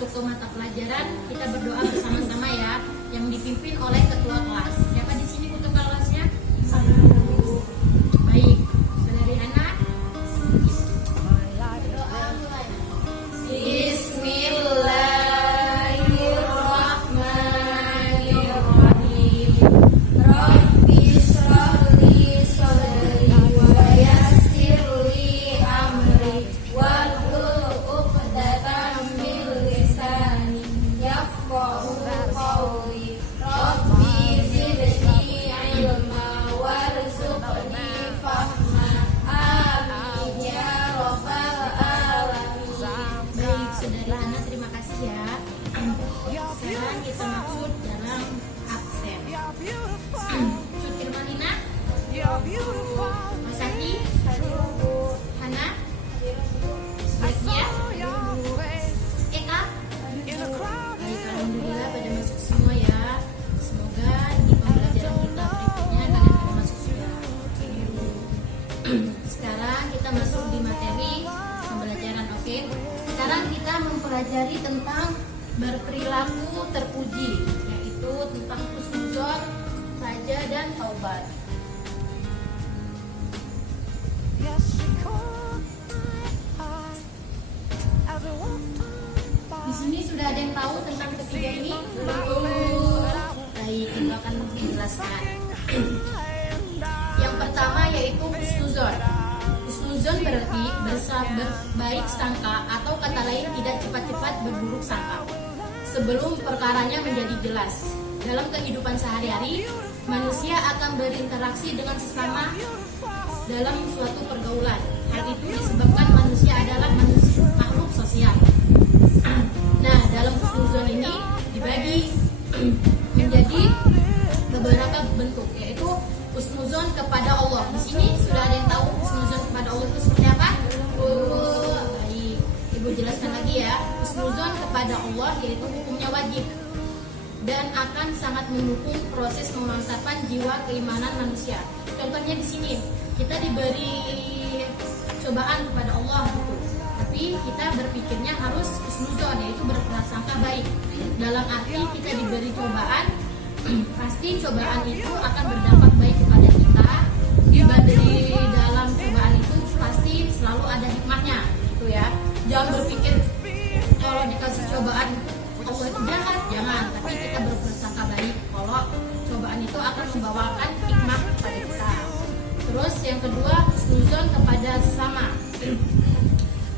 masuk ke mata pelajaran, kita berdoa bersama-sama ya, yang dipimpin oleh ketua kelas. Siapa di sini ketua kelasnya? Baik, saudari Hana. Berdoa mulai. Bismillahirrahmanirrahim. Rabbi shrah li sadri wa yassir li amri wahlul 'uqdatam min lisani yafqahu qawli. Rabbi zidni ilma warzuqni fahma. Amin ya rabbal alamin. Baik, saudari Hana, terima kasih ya. Sekarang kita masuk dalam absen. Syukir Malina, Mas Saki, Hana, Zakia, Eka. Baik, alhamdulillah pada masuk semua ya. Semoga di pembelajaran kita berikutnya kalian pada masuk juga. Sekarang kita masuk di materi pembelajaran, oke? Sekarang kita mempelajari tentang berperilaku terpuji, yaitu tentang husnuzon, raja dan taubat. Di sini sudah ada yang tahu tentang ketiga ini? Baik, kita akan menjelaskan. Yang pertama yaitu husnuzon. Husnuzon berarti berbaik sangka, atau kata lain tidak cepat-cepat berburuk sangka sebelum perkaranya menjadi jelas. Dalam kehidupan sehari-hari, manusia akan berinteraksi dengan sesama dalam suatu pergaulan. Hal itu disebabkan manusia adalah makhluk sosial. Nah, dalam husnuzon ini dibagi menjadi beberapa bentuk, yaitu husnuzon kepada Allah. Di sini sudah ada yang tahu husnuzon kepada Allah itu seperti apa? Baik, Ibu jelaskan lagi ya. Husnuzon kepada Allah yaitu hukumnya wajib dan akan sangat mendukung proses pemantapan jiwa keimanan manusia. Contohnya di sini, kita diberi cobaan kepada Allah gitu. Tapi kita berpikirnya harus husnuzon, yaitu berprasangka baik. Dalam arti kita diberi cobaan, pasti cobaan itu akan berdampak baik kepada kita. Di dalam cobaan itu pasti selalu ada hikmahnya, gitu ya. Jangan berpikir kalau dikasih cobaan Allah itu jahat, jangan. Tapi kita berprasangka baik kalau cobaan itu akan membawakan hikmah kepada kita. Terus yang kedua, husnuzon kepada sesama.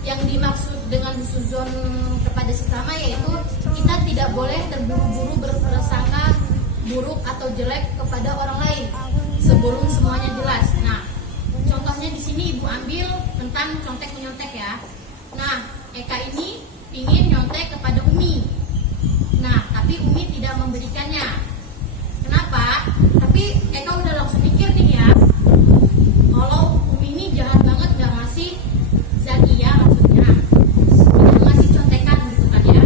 Yang dimaksud dengan husnuzon kepada sesama yaitu kita tidak boleh terburu-buru berprasangka buruk atau jelek kepada orang lain sebelum semuanya jelas. Nah, contohnya di sini Ibu ambil tentang contek menyontek ya. Nah, Eka ini ingin nyontek kepada Umi. Nah, tapi Umi tidak memberikannya. Kenapa? Tapi Eka udah langsung mikir nih ya, kalau Umi ini jahat banget gak ngasih Zakia, maksudnya tidak ngasih contekan gitu kan ya,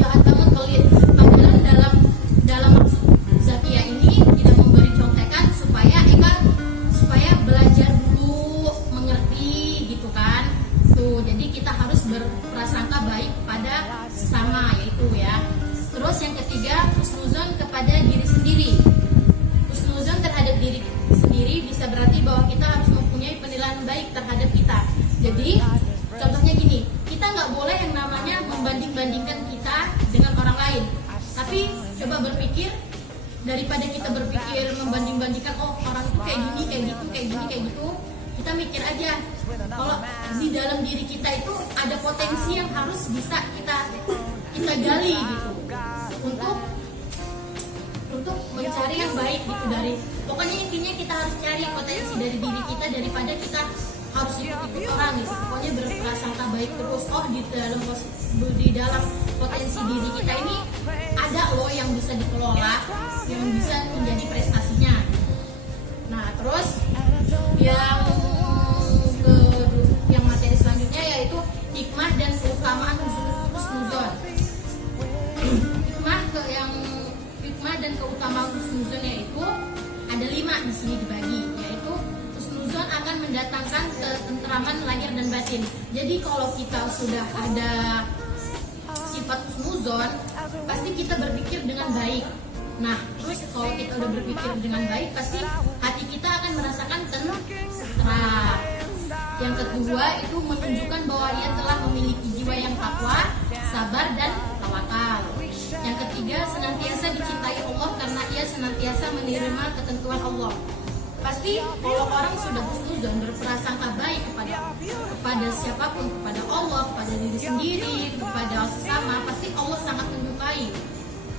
jahat banget pelit. Padahal dalam maksud Zakia ini tidak memberi contekan supaya Eka belajar dulu mengerti gitu kan. Tuh, jadi kita harus berprasangka baik pada sesama yaitu ya. Terus yang ketiga, husnuzon kepada diri sendiri. Husnuzon terhadap diri sendiri bisa berarti bahwa kita harus mempunyai penilaian baik terhadap kita. Jadi contohnya gini, kita nggak boleh yang namanya membanding-bandingkan kita dengan orang lain. Tapi coba berpikir, daripada kita berpikir membanding-bandingkan, oh orang itu kayak gini, kayak gitu, kayak gini, kayak gitu, kita mikir aja kalau di dalam diri kita itu ada potensi yang harus bisa kita gali gitu untuk mencari yang baik gitu. Dari pokoknya intinya kita harus cari potensi dari diri kita daripada kita harus ikut orang gitu. Pokoknya berprasangka baik terus. Oh, di dalam potensi diri kita ini ada loh yang bisa dikelola, yang bisa menjadi prestasinya. Nah, terus yang materi selanjutnya yaitu hikmah dan keutamaan husnuzon. Hikmah dan keutamaan husnuzon yaitu ada 5 di sini dibagi, yaitu husnuzon akan mendatangkan ketentraman lahir dan batin. Jadi kalau kita sudah ada sifat husnuzon, pasti kita berpikir dengan baik. Nah, terus kalau kita udah berpikir dengan baik, pasti hati kita akan merasakan tenang. Yang kedua itu menunjukkan bahwa ia telah memiliki jiwa yang takwa, sabar dan tawakal. Yang ketiga, senantiasa dicintai Allah karena ia senantiasa menerima ketentuan Allah. Pasti kalau orang sudah husnuzon, berprasangka baik kepada siapapun, kepada Allah, kepada diri sendiri, kepada sesama, pasti Allah sangat menyukai.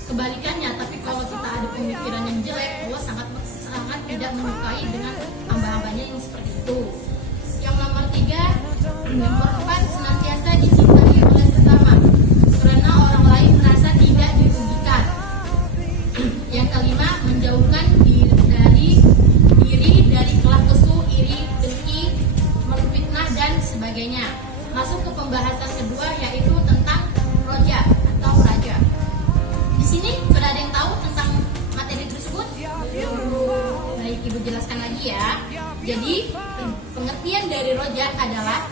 Kebalikannya, tapi kalau kita ada pemikiran yang jelek, Allah sangat tidak menyukai dengan hamba-hambanya yang seperti itu. Yang nomor 4, senantiasa dicintai oleh sesama karena orang lain merasa tidak dirugikan. Yang kelima, menjauhkan diri dari kelah kesah, iri, dengki, menfitnah dan sebagainya. Masuk ke pembahasan kedua, yaitu tentang roja atau raja. Di sini sudah ada yang tahu tentang materi tersebut? Baik, Ibu jelaskan lagi ya. Jadi pengertian dari roja adalah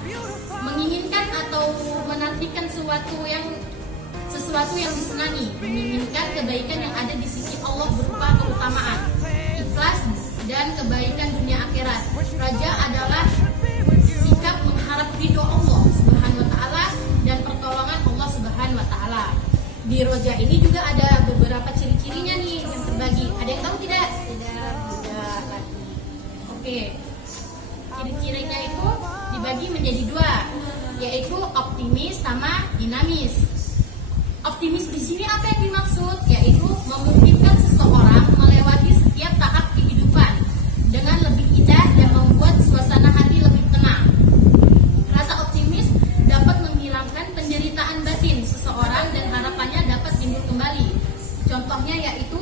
menginginkan atau menantikan sesuatu yang disenangi, menginginkan kebaikan yang ada di sisi Allah berupa keutamaan, ikhlas dan kebaikan dunia akhirat. Raja adalah sikap mengharap ridho Allah Subhanahu wa taala dan pertolongan Allah Subhanahu wa taala. Di roja ini juga ada beberapa ciri-cirinya nih yang terbagi. Ada yang tahu tidak? Tidak lagi. Oke. Ciri-cirinya itu dibagi menjadi 2, yaitu optimis sama dinamis. Optimis di sini apa yang dimaksud? Yaitu memungkinkan seseorang melewati setiap tahap kehidupan dengan lebih indah dan membuat suasana hati lebih tenang. Rasa optimis dapat menghilangkan penderitaan batin seseorang dan harapannya dapat timbul kembali. Contohnya yaitu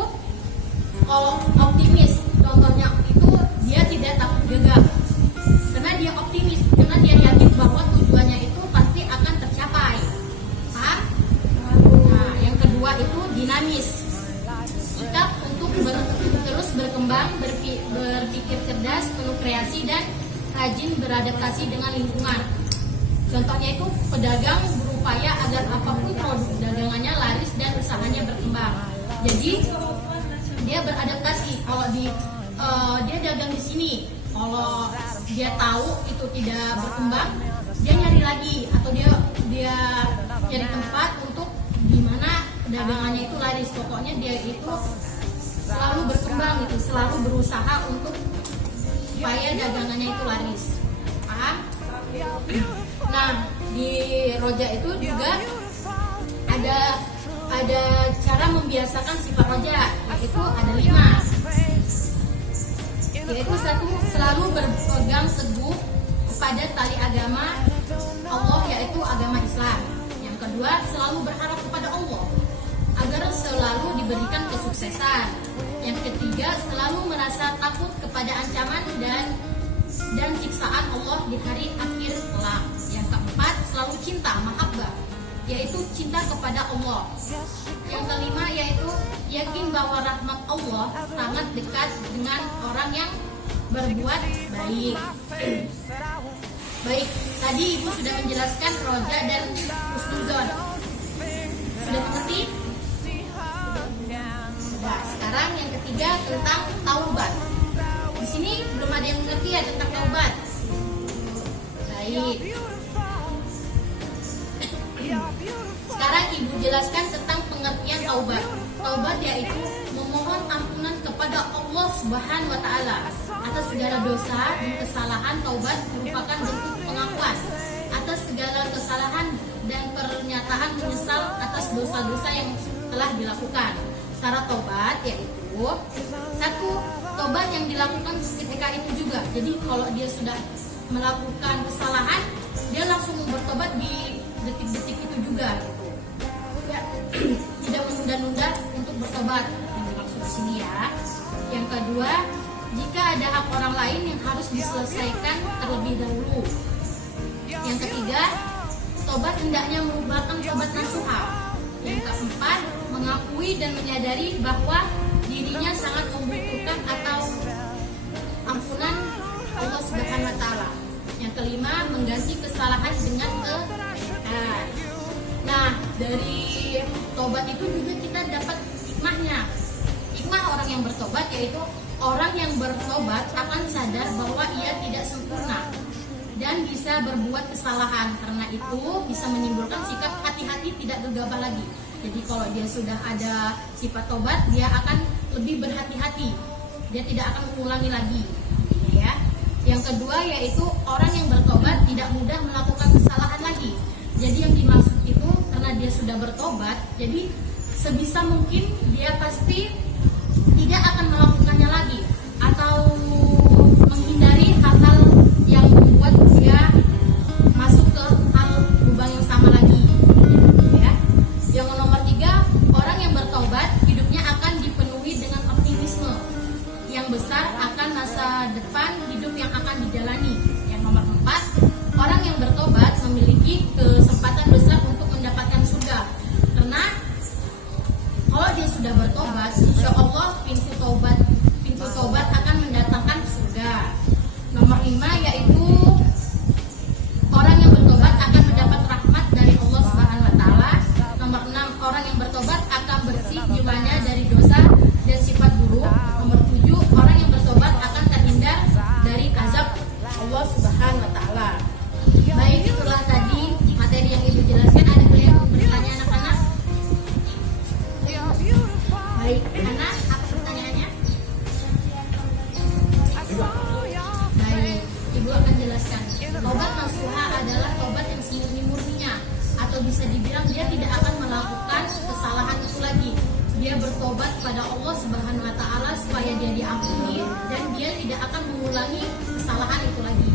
kalau optimis, contohnya itu dia tidak takut gagal. Karena dia optimis, karena dia yakin bahwa tujuannya itu pasti akan tercapai. Paham? Nah, yang kedua itu dinamis. Sikap untuk terus berkembang, berpikir cerdas, penuh kreasi dan rajin beradaptasi dengan lingkungan. Contohnya itu pedagang berupaya agar apapun produk dagangannya laris dan usahanya berkembang. Jadi dia beradaptasi. Kalau dia dagang di sini, kalau dia tahu itu tidak berkembang, dia nyari lagi atau dia cari tempat untuk dimana dagangannya itu laris. Pokoknya dia itu selalu berkembang, itu selalu berusaha untuk supaya dagangannya itu laris. Paham? Nah, di roja itu juga ada cara membiasakan sifat roja, yaitu ada 5. Yaitu 1, selalu berpegang teguh kepada tali agama Allah, yaitu agama Islam. Yang kedua, selalu berharap kepada Allah agar selalu diberikan kesuksesan. Yang ketiga, selalu merasa takut kepada ancaman dan siksaan Allah di hari akhir kelak. Yang keempat, selalu cinta, mahabbah, yaitu cinta kepada Allah. Yang kelima yaitu yakin bahwa rahmat Allah sangat dekat dengan orang yang berbuat baik. Baik, tadi Ibu sudah menjelaskan roja dan husnuzon. Sudah mengerti? Sudah. Sekarang yang ketiga tentang taubat. Di sini belum ada yang mengerti ya tentang taubat. Baik. Sekarang Ibu jelaskan tentang pengertian taubat. Taubat yaitu memohon ampunan kepada Allah Subhanahu wa taala atas segala dosa dan kesalahan. Taubat merupakan bentuk pengakuan atas segala kesalahan dan pernyataan menyesal atas dosa-dosa yang telah dilakukan. Syarat taubat yaitu 1, taubat yang dilakukan seketika itu juga. Jadi kalau dia sudah melakukan kesalahan, dia langsung bertobat di detik-detik itu juga gitu. Ya, tidak menunda-nunda untuk bertobat yang dimaksud di sini ya. Yang kedua, jika ada hak orang lain yang harus diselesaikan terlebih dahulu. Yang ketiga, tobat hendaknya merupakan tobat nasuha. Yang keempat, mengakui dan menyadari bahwa dirinya sangat membutuhkan atau ampunan Allah Subhanahu wa taala. Yang kelima, mengganti kesalahan dengan kebaikan. Nah, dari tobat itu juga kita dapat hikmahnya. Hikmah orang yang bertobat yaitu orang yang bertobat akan sadar bahwa ia tidak sempurna dan bisa berbuat kesalahan. Karena itu bisa menimbulkan sikap hati-hati, tidak gegabah lagi. Jadi kalau dia sudah ada sifat tobat, dia akan lebih berhati-hati. Dia tidak akan mengulangi lagi. Ya. Yang kedua yaitu orang yang bertobat tidak mudah melakukan kesalahan lagi. Jadi yang dimaksud itu karena dia sudah bertobat, jadi sebisa mungkin dia pasti tidak akan melakukannya lagi atau menghindari hal-hal yang membuat dia masuk ke hal lubang yang sama lagi. Ya. Yang nomor 3, orang yang bertobat hidupnya akan dipenuhi dengan optimisme yang besar akan masa depan hidup yang akan dijalani. Yang nomor 4, orang yang bertobat memiliki kesempatan besar untuk mendapatkan surga. Karena kalau dia sudah bertobat, insya Allah pintu tobat akan mendatangkan surga. Nomor 5 yaitu orang yang bertobat akan mendapat rahmat dari Allah Subhanahu wa taala. Nomor 6, orang yang bertobat akan bersih jiwanya dari dosa dan sifat buruk. Nomor 7, orang yang bertobat akan terhindar dari azab Allah Subhanahu wa taala. Baik, itulah tadi materi yang Ibu jelaskan. Ada yang bertanya anak-anak? Baik, anak, apa pertanyaannya? Baik, Ibu akan jelaskan. Tobat nasuha adalah tobat yang semurni-murninya, atau bisa dibilang dia tidak akan melakukan kesalahan itu lagi. Dia bertobat pada Allah Subhanahu wa taala supaya dia diampuni dan dia tidak akan mengulangi kesalahan itu lagi.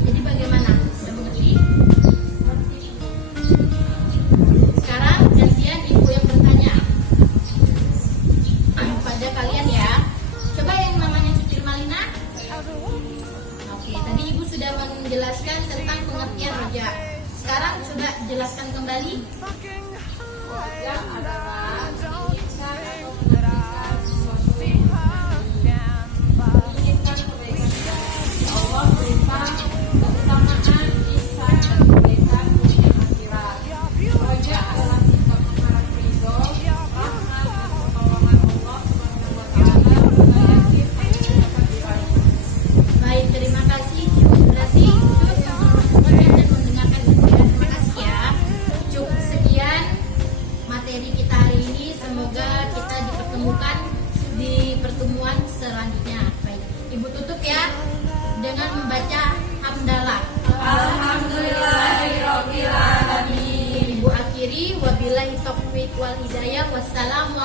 Jadi bagaimana? Sudah mengerti? Sekarang gantian Ibu yang bertanya pada kalian ya. Coba yang namanya Cutir Malina. Oke, tadi Ibu sudah menjelaskan tentang pengertian roja. Sekarang coba jelaskan kembali. Roja adalah menginginkan atau mengertikan sesuatu yang menginginkan kebaikan. Allah berikan keutamaan, ihsan, dan kebaikan dunia akhirat. Roja adalah sikap mengharap ridho, rahmat, dan pertolongan Allah Subhanahu wa taala pada yakin pasti dapat diraih. Baik, terima kasih. Berarti Cuk yang menonton dan mendengarkan ujian. Terima kasih ya. Cuk, sekian materi kita hari ini. Semoga kita dipertemukan di pertemuan selanjutnya. Baik, Ibu tutup ya dengan membaca hamdalah. Alhamdulillahirabbil alamin. Ibu akhiri wabillahi taufiq wal hidayah. Wassalamu